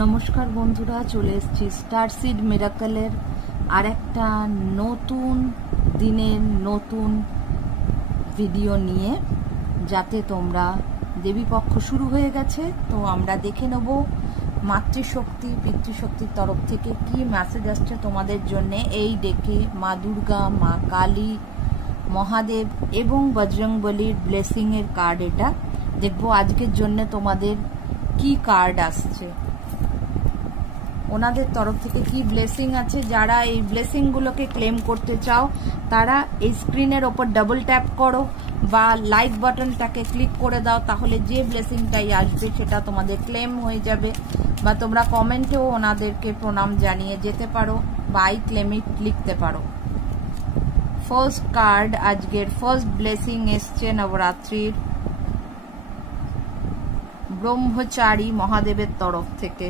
নমস্কার বন্ধুরা, চলে এসেছি স্টারসিড মিরাকলের আর একটা নতুন দিনের নতুন ভিডিও নিয়ে। যাতে তোমরা দেবীপক্ষ শুরু হয়ে গেছে, তো আমরা দেখে নেব মাতৃশক্তি পিতৃশক্তির তরফ থেকে কি মেসেজ আসছে তোমাদের জন্য। এই ডেকে মা দুর্গা, মা কালী, মহাদেব এবং বজরংবলীর ব্লেসিং এর কার্ড এটা দেখবো আজকের জন্য তোমাদের কি কার্ড আসছে, ওনাদের তরফ থেকে কি ব্লেসিং আছে। যারা এই ব্লেসিং গুলোকে ক্লেম করতে চাও তারা এই স্ক্রিনের ওপর ডাবল ট্যাপ করো বা লাইক বাটনটাকে ক্লিক করে দাও, তাহলে যে ব্লেসিংটাই আসবে সেটা তোমাদের ক্লেম হয়ে যাবে। বা তোমরা কমেন্টেও ওনাদেরকে প্রণাম জানিয়ে যেতে পারো বা আই ক্লেম ইট লিখতে পারো। ফার্স্ট কার্ড, আজকের ফার্স্ট ব্লেসিং এসছে নবরাত্রির ব্রহ্মচারী মহাদেবের তরফ থেকে।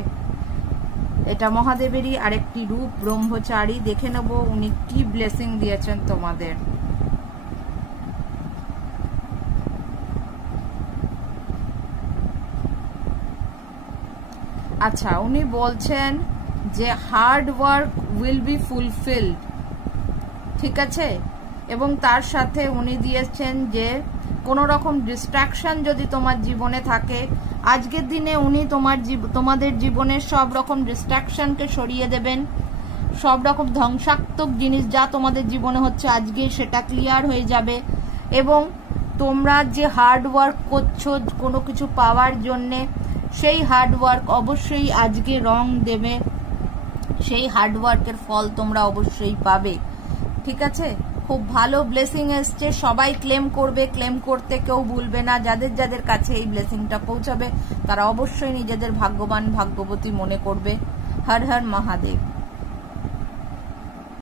এটা মহাদেবেরই আরেকটি রূপ, ব্রহ্মচারী। দেখে নেব উনি কি ব্লেসিং দিয়েছেন তোমাদের। আচ্ছা, উনি বলছেন যে hard work will be fulfilled, ঠিক আছে। এবং তার সাথে উনি দিয়েছেন যে কোনো রকম ডিস্ট্রাকশন যদি তোমার জীবনে থাকে, আজকের দিনে উনি তোমাদের জীবনের সব রকম ডিস্ট্রাকশনকে সরিয়ে দেবেন। সব রকম ধ্বংসাত্মক জিনিস যা তোমাদের জীবনে হচ্ছে আজকে সেটা ক্লিয়ার হয়ে যাবে। এবং তোমরা যে হার্ড ওয়ার্ক করছো কোনো কিছু পাওয়ার জন্যে, সেই হার্ড ওয়ার্ক অবশ্যই আজকে রং দেবে, সেই হার্ড ওয়ার্কের ফল তোমরা অবশ্যই পাবে, ঠিক আছে। খুব ভালো ব্লেসিং এসছে, সবাই ক্লেম করবে, ক্লেম করতে কেউ ভুলবে না। যাদের যাদের কাছে এই ব্লেসিংটা পৌঁছাবে তারা অবশ্যই নিজেদের ভাগ্যবান ভাগ্যবতী মনে করবে। হর হর মহাদেব।